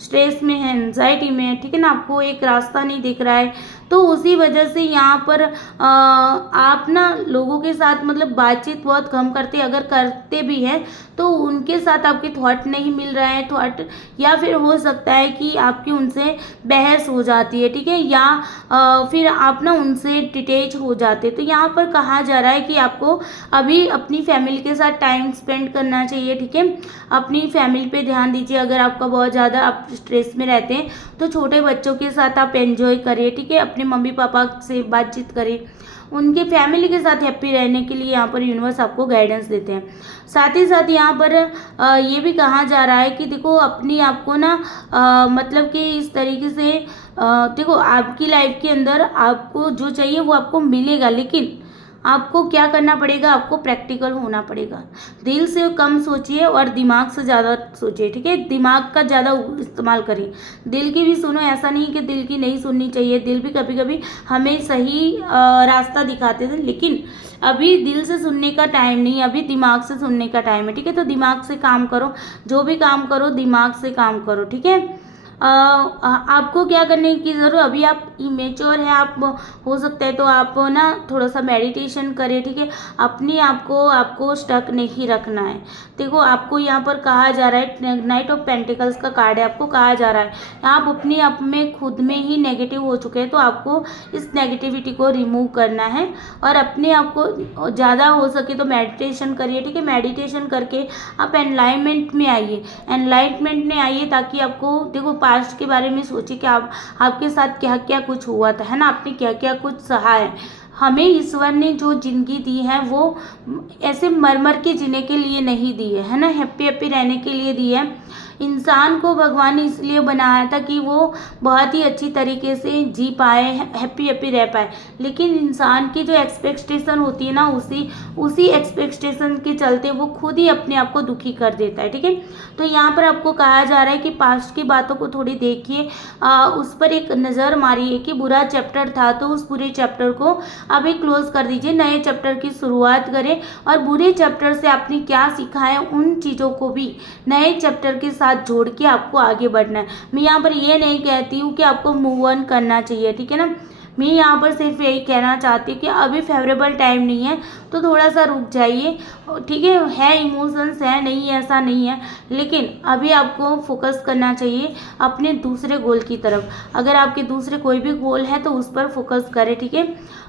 स्ट्रेस में हैं, एंजाइटी में है, ठीक है ना। आपको एक रास्ता नहीं दिख रहा है, तो उसी वजह से यहाँ पर आप ना लोगों के साथ मतलब बातचीत बहुत कम करते, अगर करते भी हैं तो उनके साथ आपके थॉट नहीं मिल रहे हैं थॉट, या फिर हो सकता है कि आपकी उनसे बहस हो जाती है, ठीक है, या फिर आप ना उनसे डिटेच हो जाते। तो यहाँ पर कहा जा रहा है कि आपको अभी अपनी फैमिली के साथ टाइम स्पेंड करना चाहिए, ठीक है। अपनी फैमिली पे ध्यान दीजिए। अगर आपका बहुत ज़्यादा आप स्ट्रेस में रहते हैं तो छोटे बच्चों के साथ आप एंजॉय करिए, ठीक है। अपने मम्मी पापा से बातचीत करें, उनके फैमिली के साथ हैप्पी रहने के लिए यहाँ पर यूनिवर्स आपको गाइडेंस देते हैं। साथ ही साथ यहाँ पर ये भी कहा जा रहा है कि देखो अपनी आपको ना मतलब कि इस तरीके से देखो आपकी लाइफ के अंदर आपको जो चाहिए वो आपको मिलेगा, लेकिन आपको क्या करना पड़ेगा, आपको प्रैक्टिकल होना पड़ेगा। दिल से कम सोचिए और दिमाग से ज़्यादा सोचिए, ठीक है। दिमाग का ज़्यादा इस्तेमाल करिए, दिल की भी सुनो। ऐसा नहीं कि दिल की नहीं सुननी चाहिए, दिल भी कभी कभी हमें सही रास्ता दिखाते थे, लेकिन अभी दिल से सुनने का टाइम नहीं, अभी दिमाग से सुनने का टाइम है, ठीक है। तो दिमाग से काम करो, जो भी काम करो दिमाग से काम करो, ठीक है। आपको क्या करने की ज़रूरत, अभी आप इमेच्योर है, आप हो सकता है तो आप ना थोड़ा सा मेडिटेशन करें, ठीक है। अपनी आपको स्टक नहीं रखना है। देखो आपको यहाँ पर कहा जा रहा है, नाइट ऑफ पेंटिकल्स का कार्ड है, आपको कहा जा रहा है आप अपने आप में खुद में ही नेगेटिव हो चुके हैं, तो आपको इस नेगेटिविटी को रिमूव करना है और अपने आप को ज़्यादा हो सके तो मेडिटेशन करिए, ठीक है। मेडिटेशन करके आप एनलाइटमेंट में आइए, एनलाइटमेंट में आइए, ताकि आपको देखो पास्ट के बारे में सोचिए कि आपके साथ क्या क्या कुछ हुआ था, है ना, आपने क्या क्या कुछ सहा है। हमें ईश्वर ने जो ज़िंदगी दी है वो ऐसे मर मर के जीने के लिए नहीं दी है ना, हैप्पी हैप्पी रहने के लिए दी है। इंसान को भगवान ने इसलिए बनाया था कि वो बहुत ही अच्छी तरीके से जी पाए, हैप्पी हैप्पी रह पाए। लेकिन इंसान की जो एक्सपेक्टेशन होती है ना, उसी एक्सपेक्टेशन के चलते वो खुद ही अपने आप को दुखी कर देता है। ठीक है, तो यहाँ पर आपको कहा जा रहा है कि पास्ट की बातों को थोड़ी देखिए, उस पर एक नज़र मारिए कि बुरा चैप्टर था तो उस बुरे चैप्टर को आप एक क्लोज कर दीजिए, नए चैप्टर की शुरुआत करें और बुरे चैप्टर से आपने क्या सीखा है उन चीज़ों को भी नए चैप्टर के साथ जोड़ के आपको आगे बढ़ना है। मैं यहाँ पर ये नहीं कहती हूँ कि आपको मूव ऑन करना चाहिए, ठीक है ना, मैं यहाँ पर सिर्फ यही कहना चाहती हूँ कि अभी फेवरेबल टाइम नहीं है तो थोड़ा सा रुक जाइए। ठीक है इमोशंस है, नहीं ऐसा नहीं है, लेकिन अभी आपको फोकस करना चाहिए अपने दूसरे गोल की तरफ। अगर आपके दूसरे कोई भी गोल है तो उस पर फोकस करें, ठीक है,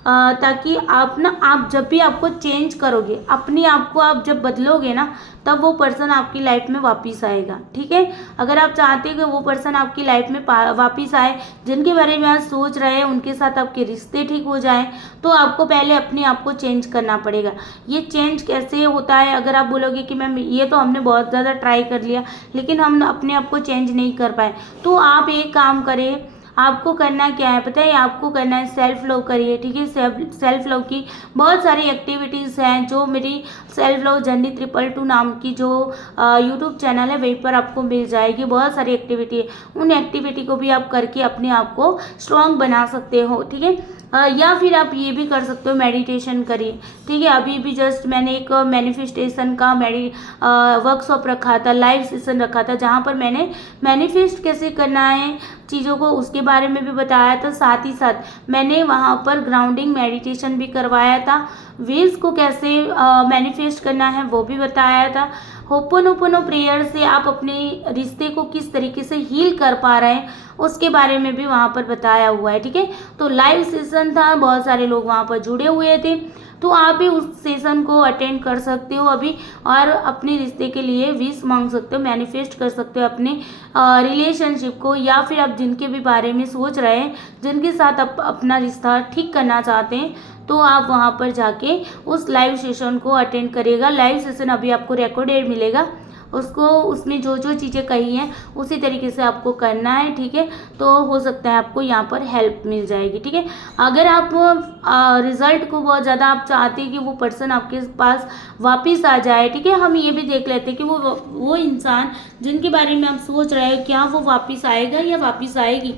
ताकि आप जब भी आपको चेंज करोगे, अपने आप को आप जब बदलोगे ना, तब वो पर्सन आपकी लाइफ में वापस आएगा। ठीक है, अगर आप चाहते हैं कि वो पर्सन आपकी लाइफ में वापस आए, जिनके बारे में आप सोच रहे हैं उनके साथ आपके रिश्ते ठीक हो जाएं, तो आपको पहले अपने आप को चेंज करना पड़ेगा। ये चेंज कैसे होता है? अगर आप बोलोगे कि मैम ये तो हमने बहुत ज़्यादा ट्राई कर लिया लेकिन हम अपने आप को चेंज नहीं कर पाए, तो आप एक काम करें, आपको करना क्या है पता है, आपको करना है सेल्फ लव करिए। ठीक है, सेल्फ लव की बहुत सारी एक्टिविटीज़ हैं जो मेरी सेल्फ लव जर्नी 222 नाम की जो यूट्यूब चैनल है वहीं पर आपको मिल जाएगी। बहुत सारी एक्टिविटी है, उन एक्टिविटी को भी आप करके अपने आप को स्ट्रॉन्ग बना सकते हो। ठीक है, या फिर आप ये भी कर सकते हो, मेडिटेशन करिए। ठीक है, अभी भी जस्ट मैंने एक मैनिफेस्टेशन का वर्कशॉप रखा था, लाइव सेशन रखा था, जहाँ पर मैंने मैनिफेस्ट कैसे करना है चीज़ों को उसके बारे में भी बताया था। साथ ही साथ मैंने वहाँ पर ग्राउंडिंग मेडिटेशन भी करवाया था, विश को कैसे मैनिफेस्ट करना है वो भी बताया था। होपोनोपोनो प्रेयर से आप अपने रिश्ते को किस तरीके से हील कर पा रहे हैं उसके बारे में भी वहाँ पर बताया हुआ है। ठीक है, तो लाइव सेशन था, बहुत सारे लोग वहाँ पर जुड़े हुए थे, तो आप भी उस सेशन को अटेंड कर सकते हो अभी और अपने रिश्ते के लिए विश मांग सकते हो, मैनिफेस्ट कर सकते हो अपने रिलेशनशिप को, या फिर आप जिनके भी बारे में सोच रहे हैं, जिनके साथ आप अपना रिश्ता ठीक करना चाहते हैं, तो आप वहाँ पर जाके उस लाइव सेशन को अटेंड करिएगा। लाइव सेशन अभी आपको रिकॉर्डेड मिलेगा, उसमें जो जो चीज़ें कही हैं उसी तरीके से आपको करना है। ठीक है, तो हो सकता है आपको यहाँ पर हेल्प मिल जाएगी। ठीक है, अगर आप रिजल्ट को बहुत ज़्यादा आप चाहते हैं कि वो पर्सन आपके पास वापस आ जाए, ठीक है, हम ये भी देख लेते हैं कि वो इंसान जिनके बारे में आप सोच रहे हो क्या वो वापस आएगा या वापस आएगी,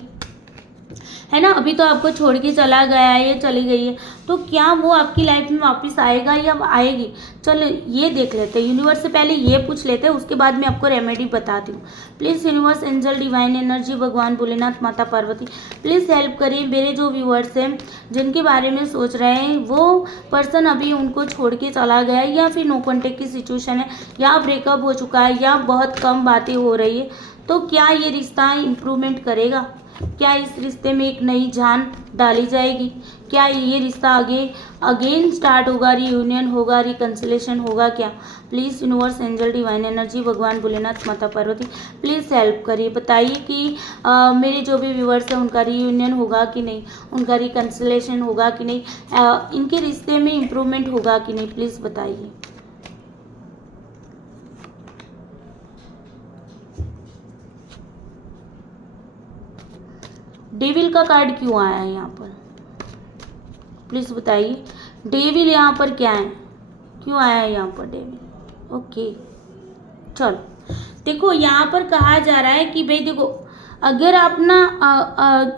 है ना। अभी तो आपको छोड़ के चला गया है या चली गई है, तो क्या वो आपकी लाइफ में वापस आएगा या आएगी? चलो ये देख लेते हैं, यूनिवर्स से पहले ये पूछ लेते हैं, उसके बाद मैं आपको रेमेडी बताती हूँ। Please universe, angel, divine energy, भगवान भोलेनाथ, माता पार्वती, प्लीज़ हेल्प करिए मेरे जो व्यूअर्स हैं जिनके बारे में सोच रहे हैं वो पर्सन अभी उनको छोड़ के चला गया है या फिर नो कॉन्टेक्ट की सिचुएशन है या ब्रेकअप हो चुका है या बहुत कम बातें हो रही है, तो क्या ये रिश्ता इम्प्रूवमेंट करेगा? क्या इस रिश्ते में एक नई जान डाली जाएगी? क्या ये रिश्ता आगे अगेन स्टार्ट होगा, रीयूनियन होगा, रिकन्सिलेशन होगा क्या? Please universe, angel, divine energy, भगवान भोलेनाथ, माता पार्वती, प्लीज़ हेल्प करिए, बताइए कि मेरे जो भी व्यूवर्स हैं उनका रीयूनियन होगा कि नहीं, उनका रिकन्सिलेशन होगा कि नहीं, इनके रिश्ते में इम्प्रूवमेंट होगा कि नहीं, प्लीज़ बताइए। डेविल का कार्ड क्यों आया है यहाँ पर, प्लीज़ बताइए। डेविल यहाँ पर क्या है, क्यों आया है यहाँ पर डेविल? ओके, चलो देखो यहाँ पर कहा जा रहा है कि भाई देखो, अगर आप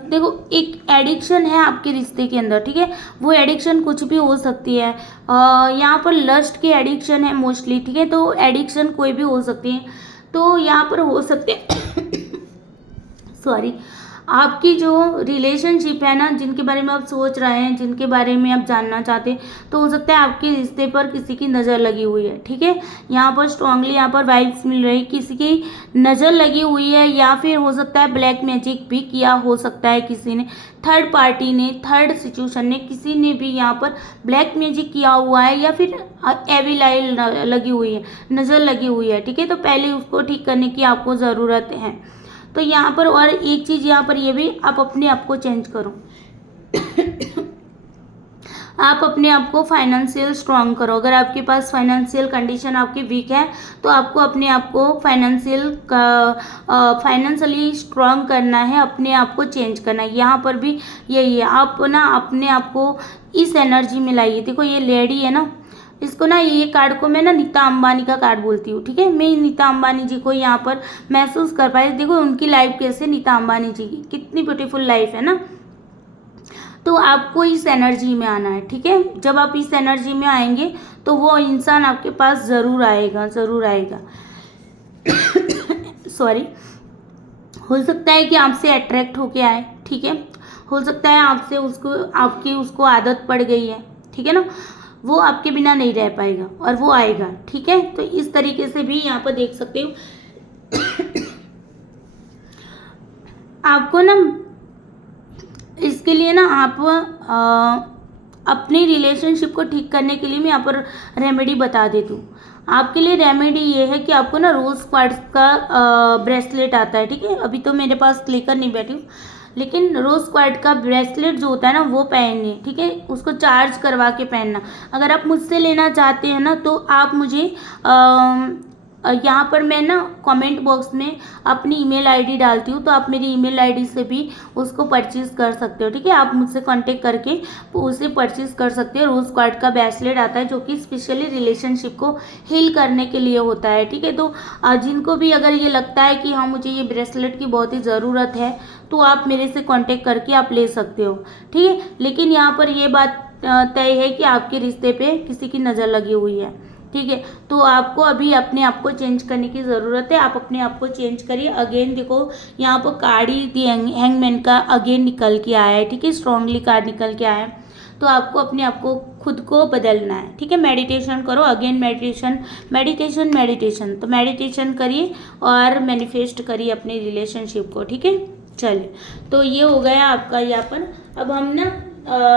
देखो एक एडिक्शन है आपके रिश्ते के अंदर, ठीक है, वो एडिक्शन कुछ भी हो सकती है। यहाँ पर लस्ट की एडिक्शन है मोस्टली, ठीक है, तो एडिक्शन कोई भी हो सकती है, तो यहाँ पर हो सकते सॉरी, आपकी जो रिलेशनशिप है ना, जिनके बारे में आप सोच रहे हैं, जिनके बारे में आप जानना चाहते हैं, तो हो सकता है आपके रिश्ते पर किसी की नज़र लगी हुई है। ठीक है, यहाँ पर स्ट्रांगली यहाँ पर वाइब्स मिल रही, किसी की नज़र लगी हुई है, या फिर हो सकता है ब्लैक मैजिक भी किया हो सकता है किसी ने, थर्ड पार्टी ने, थर्ड सिचुएशन ने, किसी ने भी यहाँ पर ब्लैक मैजिक किया हुआ है, या फिर एविल आई लगी हुई है, नज़र लगी हुई है। ठीक है, तो पहले उसको ठीक करने की आपको ज़रूरत है। तो यहाँ पर और एक चीज़ यहाँ पर ये भी आप अपने आप को चेंज करो आप अपने आप को फाइनेंशियल स्ट्रांग करो। अगर आपके पास फाइनेंशियल कंडीशन आपकी वीक है तो आपको अपने आप को फाइनेंशियली स्ट्रांग करना है, अपने आप को चेंज करना है। यहाँ पर भी यही है, आप ना अपने आप को इस एनर्जी में लाइए। देखो ये लेडी है ना, इसको ना ये कार्ड को मैं ना नीता अंबानी का कार्ड बोलती हूँ, ठीक है। मैं नीता अंबानी जी को यहाँ पर महसूस कर पाई। देखो उनकी लाइफ कैसे, नीता अंबानी जी की कितनी ब्यूटीफुल लाइफ है ना। तो आपको इस एनर्जी में आना है, ठीक है। जब आप इस एनर्जी में आएंगे तो वो इंसान आपके पास ज़रूर आएगा, ज़रूर आएगा। सॉरी, हो सकता है कि आपसे अट्रैक्ट होके आए, ठीक है। हो सकता है आपसे उसको आदत पड़ गई है, ठीक है ना। वो आपके बिना नहीं रह पाएगा और वो आएगा, ठीक है। तो इस तरीके से भी यहाँ पर देख सकते हो। आपको ना इसके लिए ना आप अपनी रिलेशनशिप को ठीक करने के लिए मैं यहाँ पर रेमेडी बता देती हूँ। आपके लिए रेमेडी ये है कि आपको ना रोज क्वार्ट्ज का ब्रेसलेट आता है, ठीक है। अभी तो मेरे पास लेकर नहीं बैठी हूँ, लेकिन रोज क्वार्ट्ज का ब्रेसलेट जो होता है ना वो पहनिए, ठीक है। उसको चार्ज करवा के पहनना। अगर आप मुझसे लेना चाहते हैं ना तो आप मुझे यहाँ पर मैं ना कमेंट बॉक्स में अपनी ईमेल आईडी डालती हूँ, तो आप मेरी ईमेल आईडी से भी उसको परचेज़ कर सकते हो, ठीक है। आप मुझसे कांटेक्ट करके उसे परचेज़ कर सकते हो। रोज़ क्वार्ट्ज का ब्रेसलेट आता है जो कि स्पेशली रिलेशनशिप को हील करने के लिए होता है, ठीक है। तो जिनको भी अगर ये लगता है कि हाँ मुझे ये ब्रेसलेट की बहुत ही ज़रूरत है तो आप मेरे से कॉन्टेक्ट करके आप ले सकते हो, ठीक है। लेकिन यहाँ पर ये बात तय है कि आपके रिश्ते पे किसी की नज़र लगी हुई है, ठीक है। तो आपको अभी अपने आप को चेंज करने की ज़रूरत है। आप अपने आप को चेंज करिए। अगेन देखो यहाँ पर कार्ड ही हैंगमैन का अगेन निकल के आया है, ठीक है। स्ट्रांगली कार्ड निकल के आया है। तो आपको अपने आप को खुद को बदलना है, ठीक है। मेडिटेशन करो, अगेन मेडिटेशन तो मेडिटेशन करिए और मैनिफेस्ट करिए अपनी रिलेशनशिप को, ठीक है। चलिए, तो ये हो गया आपका यहाँ पर। अब हम ना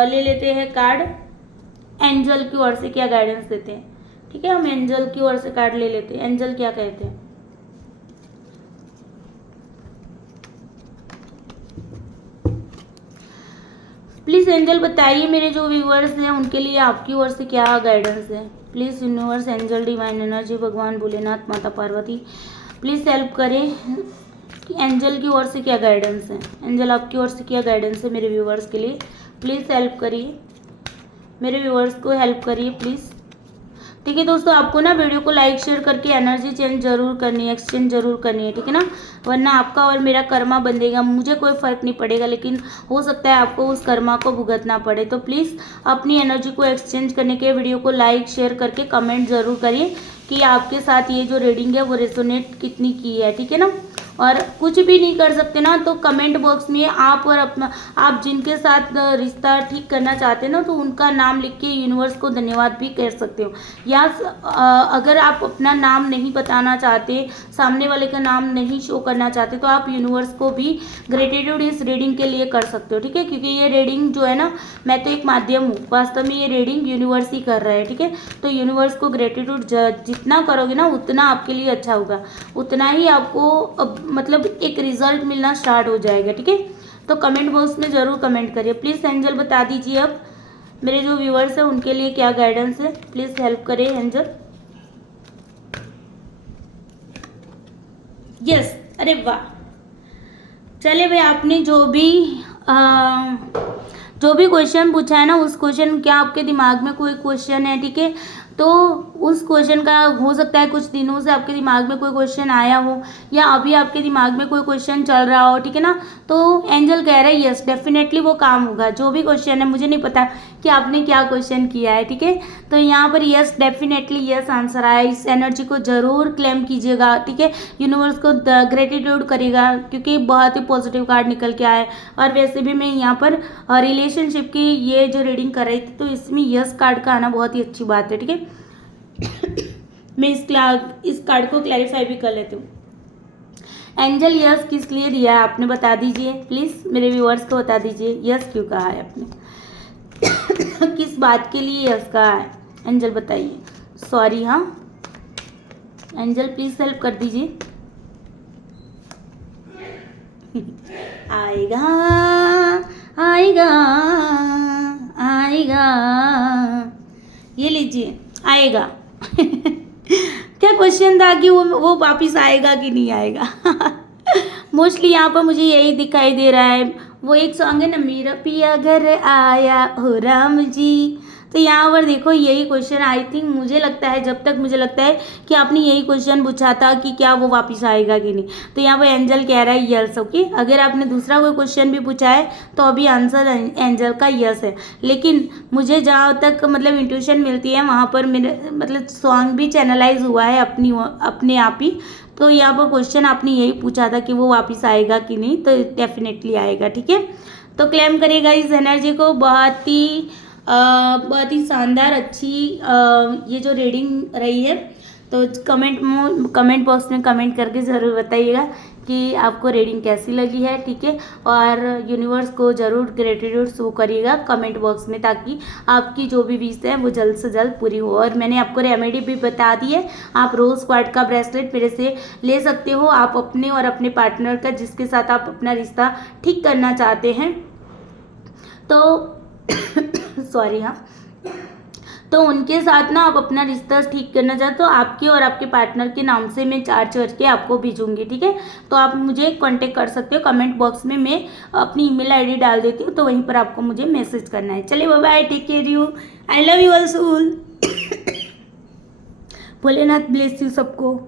ले लेते हैं कार्ड, एंजल की ओर से क्या गाइडेंस देते हैं, ठीक है। हम एंजल की ओर से कार्ड ले लेते हैं। एंजल क्या कहते हैं? प्लीज एंजल बताइए मेरे जो व्यूअर्स हैं उनके लिए आपकी ओर से क्या गाइडेंस है। Please universe, angel, divine energy, भगवान भोलेनाथ, माता पार्वती, प्लीज हेल्प करें कि एंजल की ओर से क्या गाइडेंस है। एंजल आपकी ओर से क्या गाइडेंस है मेरे व्यूअर्स के लिए। प्लीज हेल्प करिए, मेरे व्यूअर्स को हेल्प करिए प्लीज, ठीक है। दोस्तों आपको ना वीडियो को लाइक शेयर करके एनर्जी चेंज जरूर करनी है, एक्सचेंज जरूर करनी है, ठीक है ना। वरना आपका और मेरा कर्मा बंधेगा, मुझे कोई फर्क नहीं पड़ेगा, लेकिन हो सकता है आपको उस कर्मा को भुगतना पड़े। तो प्लीज़ अपनी एनर्जी को एक्सचेंज करने के वीडियो को लाइक शेयर करके कमेंट जरूर करिए कि आपके साथ ये जो रीडिंग है वो रेजोनेट कितनी की है, ठीक है ना। और कुछ भी नहीं कर सकते ना तो कमेंट बॉक्स में आप जिनके साथ रिश्ता ठीक करना चाहते हैं ना तो उनका नाम लिख के यूनिवर्स को धन्यवाद भी कह सकते हो। या अगर आप अपना नाम नहीं बताना चाहते, सामने वाले का नाम नहीं शो करना चाहते, तो आप यूनिवर्स को भी ग्रेटिट्यूड इस रीडिंग के लिए कर सकते हो, ठीक है। क्योंकि ये रीडिंग जो है ना, मैं तो एक माध्यम हूँ, वास्तव में ये रीडिंग यूनिवर्स ही कर रहा है, ठीक है। तो यूनिवर्स को ग्रेटिट्यूड जितना करोगे ना उतना आपके लिए अच्छा होगा, उतना ही आपको मतलब एक रिजल्ट मिलना स्टार्ट हो जाएगा, ठीक है। तो कमेंट बॉक्स में ज़रूर कमेंट करिए। प्लीज़ एंजल बता दीजिए अब मेरे जो व्यूअर्स हैं उनके लिए क्या गाइडेंस है। प्लीज़ हेल्प करें एंजल। यस, अरे वाह। चले भाई, आपने जो भी क्वेश्चन पूछा है ना, उस क्वेश्चन, क्या आपके दिमाग में कोई क्वेश्चन है, ठीक है, तो उस क्वेश्चन का हो सकता है कुछ दिनों से आपके दिमाग में कोई क्वेश्चन आया हो या अभी आपके दिमाग में कोई क्वेश्चन चल रहा हो, ठीक है ना। तो एंजल कह रहा है यस डेफिनेटली वो काम होगा। जो भी क्वेश्चन है, मुझे नहीं पता कि आपने क्या क्वेश्चन किया है, ठीक है। तो यहाँ पर यस डेफिनेटली यस आंसर आया। इस एनर्जी को ज़रूर क्लेम कीजिएगा, ठीक है। यूनिवर्स को ग्रेटिट्यूड करेगा क्योंकि बहुत ही पॉजिटिव कार्ड निकल के आया है। और वैसे भी मैं यहाँ पर रिलेशनशिप की ये जो रीडिंग कर रही थी तो इसमें यस कार्ड का आना बहुत ही अच्छी बात है, ठीक है। मैं इस कार्ड को क्लैरिफाई भी कर लेती हूँ। एंजल यस किस लिए दिया है आपने बता दीजिए प्लीज़, मेरे व्यूअर्स को बता दीजिए यस क्यों कहा है आपने। किस बात के लिए यस कहा है एंजल बताइए। सॉरी, हाँ एंजल प्लीज़ हेल्प कर दीजिए। आएगा आएगा आएगा, ये लीजिए आएगा। क्या क्वेश्चन था कि वो वापिस आएगा कि नहीं आएगा। मोस्टली यहाँ पर मुझे यही दिखाई दे रहा है। वो एक सॉन्ग है ना, मेरा पिया घर आया हो राम जी, तो यहाँ पर देखो यही क्वेश्चन आई थिंक, मुझे लगता है, जब तक मुझे लगता है कि आपने यही क्वेश्चन पूछा था कि क्या वो वापस आएगा कि नहीं। तो यहाँ पर एंजल कह रहा है यस। ओके, अगर आपने दूसरा कोई क्वेश्चन भी पूछा है तो अभी आंसर एंजल का यस है। लेकिन मुझे जहाँ तक मतलब इंट्यूशन मिलती है वहाँ पर मेरे मतलब सॉन्ग भी चैनलाइज हुआ है अपने आप ही। तो यहाँ पर क्वेश्चन आपने यही पूछा था कि वो वापस आएगा कि नहीं, तो डेफिनेटली आएगा। ठीक है, तो क्लेम करिएगा इस एनर्जी को। बहुत ही शानदार अच्छी ये जो रीडिंग रही है। तो कमेंट बॉक्स में कमेंट करके ज़रूर बताइएगा कि आपको रीडिंग कैसी लगी है। ठीक है, और यूनिवर्स को ज़रूर ग्रेटिट्यूड शो करिएगा कमेंट बॉक्स में, ताकि आपकी जो भी विश है वो जल्द से जल्द पूरी हो। और मैंने आपको रेमेडी भी बता दी है, आप रोज़ क्वार्ट्ज का ब्रेसलेट मेरे से ले सकते हो। आप अपने और अपने पार्टनर का, जिसके साथ आप अपना रिश्ता ठीक करना चाहते हैं, तो सॉरी, हाँ, तो उनके साथ ना आप अपना रिश्ता ठीक करना चाहते तो आपके और आपके पार्टनर के नाम से मैं चार्ज करके आपको भेजूंगी। ठीक है, तो आप मुझे कांटेक्ट कर सकते हो। कमेंट बॉक्स में मैं अपनी ईमेल आईडी डाल देती हूँ, तो वहीं पर आपको मुझे मैसेज करना है। चलिए bye bye, take care you, I love you all soul. Bholenath bless you सबको।